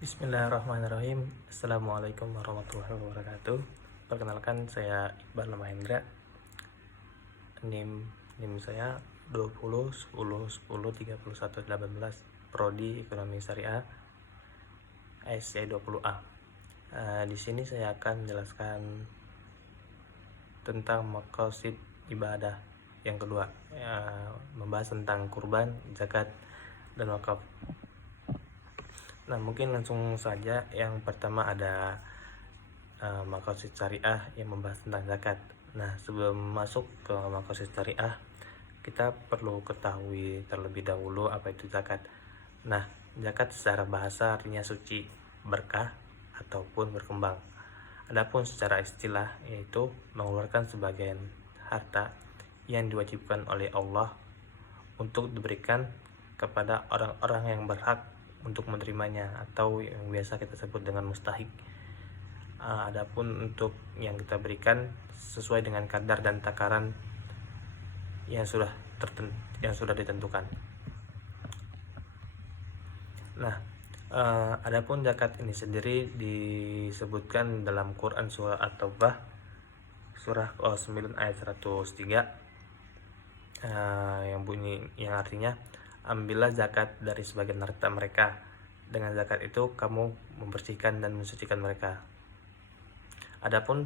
Bismillahirrahmanirrahim. Assalamualaikum warahmatullahi wabarakatuh. Perkenalkan, saya Iqbal Mahendra. NIM saya 20 10 10 31 18, Prodi Ekonomi Syariah SC 20A. Di sini saya akan menjelaskan tentang maqasid ibadah yang kedua, membahas tentang kurban, zakat, dan wakaf. Nah, mungkin langsung saja. Yang pertama ada maqasid syariah yang membahas tentang zakat. Nah, sebelum masuk ke maqasid syariah, kita perlu ketahui terlebih dahulu apa itu zakat. Nah, zakat secara bahasa artinya suci, berkah, ataupun berkembang. Adapun secara istilah yaitu mengeluarkan sebagian harta yang diwajibkan oleh Allah untuk diberikan kepada orang-orang yang berhak untuk menerimanya, atau yang biasa kita sebut dengan mustahik. Adapun untuk yang kita berikan sesuai dengan kadar dan takaran yang sudah ditentukan. Nah, adapun zakat ini sendiri disebutkan dalam Quran surah At-Taubah surah 9 ayat 103, yang artinya, ambillah zakat dari sebagian harta mereka. Dengan zakat itu kamu membersihkan dan mensucikan mereka. Adapun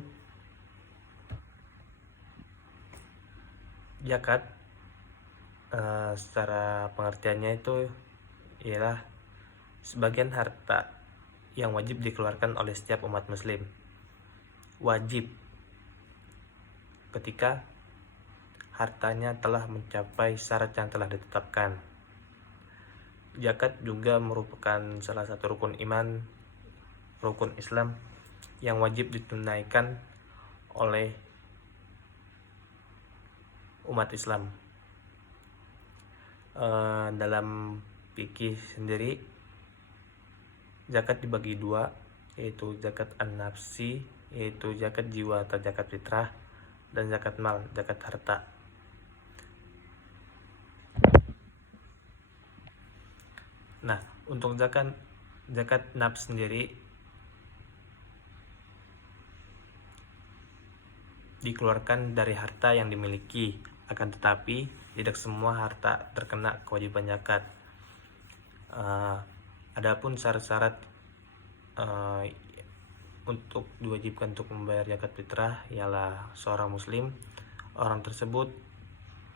zakat secara pengertiannya itu ialah sebagian harta yang wajib dikeluarkan oleh setiap umat muslim. Wajib ketika hartanya telah mencapai syarat yang telah ditetapkan. Zakat juga merupakan salah satu rukun iman, rukun Islam yang wajib ditunaikan oleh umat Islam. Dalam fikih sendiri, zakat dibagi dua, yaitu zakat an-nafsi, yaitu zakat jiwa atau zakat fitrah, dan zakat mal, zakat harta. Nah, untuk zakat nafs sendiri dikeluarkan dari harta yang dimiliki, akan tetapi tidak semua harta terkena kewajiban zakat. Adapun syarat-syarat untuk diwajibkan untuk membayar zakat fitrah ialah seorang muslim, orang tersebut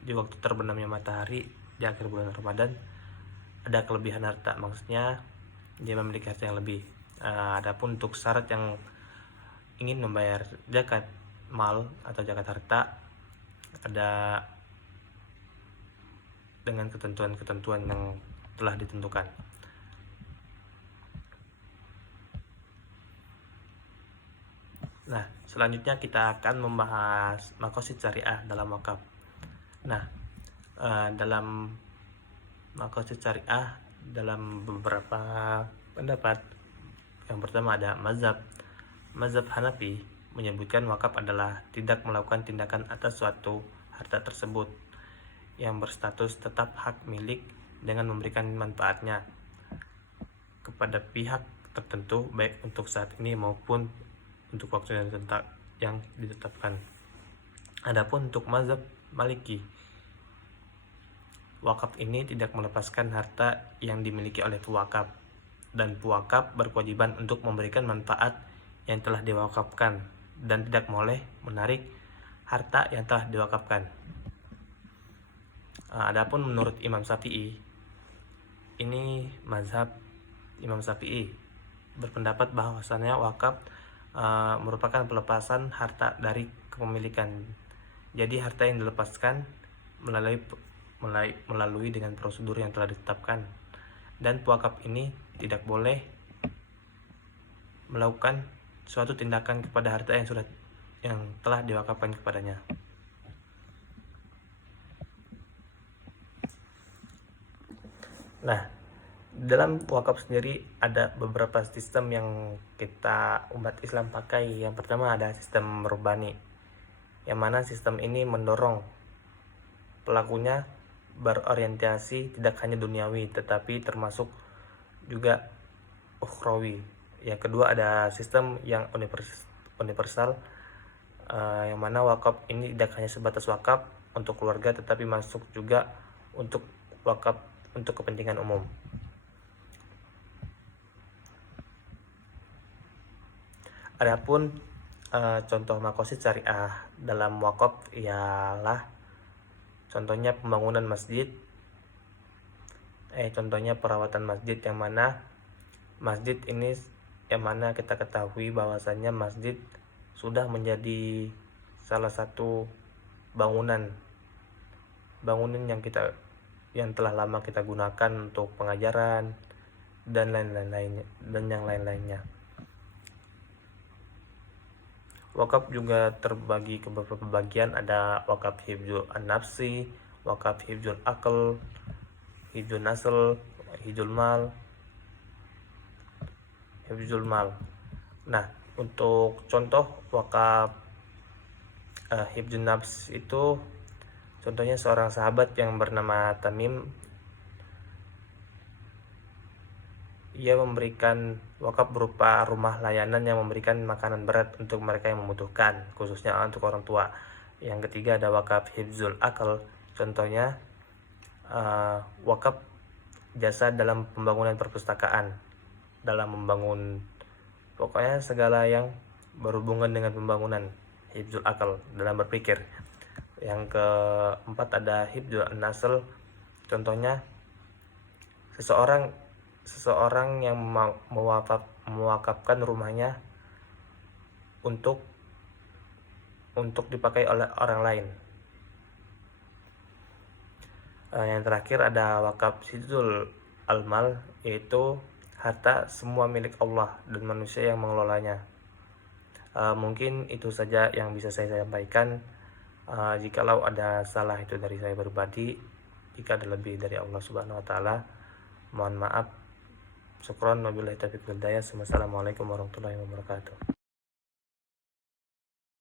di waktu terbenamnya matahari di akhir bulan Ramadan ada kelebihan harta, maksudnya dia memiliki harta yang lebih. Adapun untuk syarat yang ingin membayar zakat mal atau zakat harta, ada dengan ketentuan-ketentuan yang telah ditentukan. Nah, selanjutnya kita akan membahas maqasid syariah dalam wakaf. Nah, dalam maqasid syariah dalam beberapa pendapat, yang pertama ada mazhab Hanafi menyebutkan wakaf adalah tidak melakukan tindakan atas suatu harta tersebut yang berstatus tetap hak milik dengan memberikan manfaatnya kepada pihak tertentu, baik untuk saat ini maupun untuk waktu yang ditetapkan. Adapun untuk mazhab Maliki, wakaf ini tidak melepaskan harta yang dimiliki oleh pewakaf, dan pewakaf berkewajiban untuk memberikan manfaat yang telah diwakafkan dan tidak boleh menarik harta yang telah diwakafkan. Adapun menurut Imam Syafi'i, ini mazhab Imam Syafi'i berpendapat bahwasannya wakaf merupakan pelepasan harta dari kepemilikan. Jadi harta yang dilepaskan melalui dengan prosedur yang telah ditetapkan, dan pewakaf ini tidak boleh melakukan suatu tindakan kepada harta yang telah diwakafkan kepadanya. Nah, dalam wakaf sendiri ada beberapa sistem yang kita umat Islam pakai. Yang pertama ada sistem rubani, yang mana sistem ini mendorong pelakunya berorientasi tidak hanya duniawi, tetapi termasuk juga ukhrawi. Yang kedua ada sistem yang universal, yang mana wakaf ini tidak hanya sebatas wakaf untuk keluarga, tetapi masuk juga untuk wakaf untuk kepentingan umum. Adapun contoh maqasid syariah dalam wakaf ialah contohnya pembangunan masjid, contohnya perawatan masjid, yang mana masjid ini yang mana kita ketahui bahwasannya masjid sudah menjadi salah satu bangunan yang telah lama kita gunakan untuk pengajaran dan yang lain-lainnya. Wakaf juga terbagi ke beberapa bagian, ada wakaf hifdzul an-nafsi, wakaf hifdzul akal, hifdzul nasl, hifdzul mal. Nah, untuk contoh wakaf hifdzul nafs itu contohnya seorang sahabat yang bernama Tamim. Ia memberikan wakaf berupa rumah layanan yang memberikan makanan berat untuk mereka yang membutuhkan, khususnya untuk orang tua. Yang ketiga ada wakaf hifdzul akal, contohnya wakaf jasa dalam pembangunan perpustakaan, dalam membangun pokoknya segala yang berhubungan dengan pembangunan, hifdzul akal dalam berpikir. Yang keempat ada hifdzul nasl, contohnya seseorang yang mewakafkan rumahnya untuk dipakai oleh orang lain. Yang terakhir ada wakaf hifdzul al-mal, yaitu harta semua milik Allah dan manusia yang mengelolanya. Mungkin itu saja yang bisa saya sampaikan. Jikalau ada salah itu dari saya pribadi, jika ada lebih dari Allah Subhanahu wa taala, mohon maaf. Syukron, wabillahi taufiq wal hidayah. Wassalamualaikum warahmatullahi wabarakatuh.